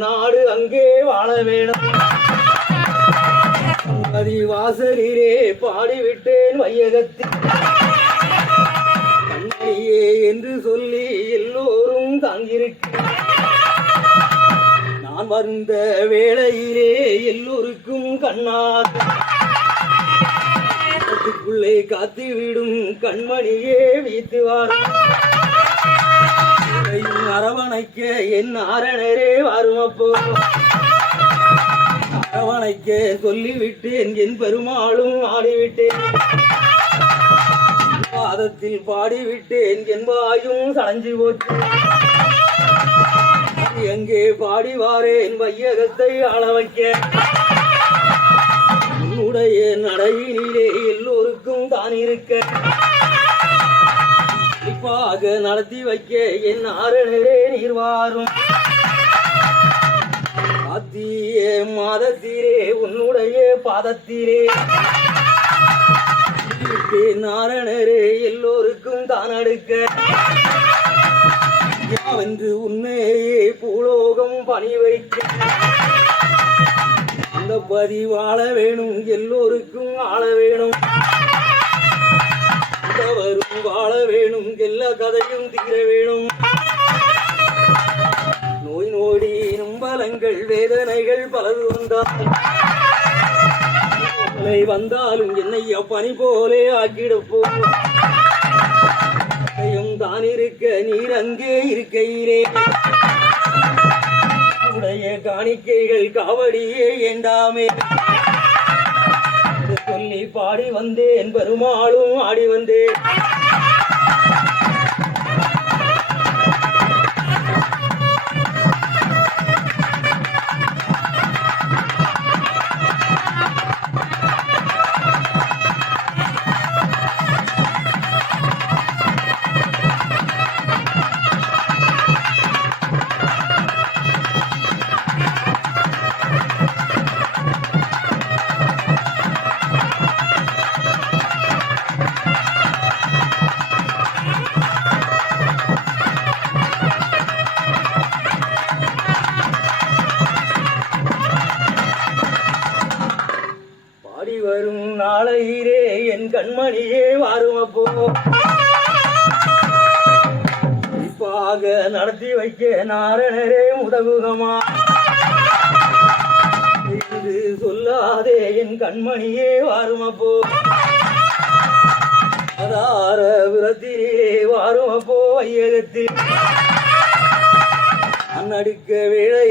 நாடு அங்கே வாழ வேணும். வாசலிலே பாடிவிட்டேன் வையகத்தில் கண்மணியே என்று சொல்லி எல்லோரும் தாங்கியிருக்க நான் வந்த வேளையிலே எல்லோருக்கும் கண்ணாக்குள்ளே காத்துவிடும் கண்மணியே வீத்துவார் அரவணைக்க என் ஆரணரே வருமப்போ அரவணைக்க சொல்லிவிட்டேன் என் பெருமாளும் ஆடிவிட்டேன் பாதத்தில் பாடிவிட்டேன் என் வாயும் சடைஞ்சு போச்சு எங்கே பாடிவாரேன் வையகத்தை ஆள வைக்க உன்னுடைய நடையினிலே எல்லோருக்கும் தான் இருக்க குறிப்பாக நடத்தி வைக்க என் ஆரணரே நீர்வாரும் ஆத்திய மாதத்திலே உன்னுடைய பாதத்திலே நாரணரே எல்லோருக்கும் தான் அடுக்க வந்து உன்னையே பூலோகம் பணி வைக்க அந்த பதி வாழ வேணும் எல்லோருக்கும் ஆள வேணும் வரும் வாழ வேணும் எல்லா கதையும் தீர வேணும் நோய் நோடி நம்பலங்கள் வேதனைகள் பலது வந்தாலும் என்னை பனி போலே ஆக்கிடப்போம் தான் இருக்க நீர் அங்கே இருக்கையிலே உடைய காணிக்கைகள் காவடியே ஏண்டாமே சொல்லி பாடி வந்தேன் பெருமாளும் ஆடி வந்தேன் வரும் நாளையிலே என் கண்மணியே வாருமப்போ குறிப்பாக நடத்தி வைக்க நாரணரே உதவுகமா என்று சொல்லாதே என் கண்மணியே வாருமப்போ அதார விரத்திலே வாருமப்போ வையகத்தில் அன்னடுக்க வேளை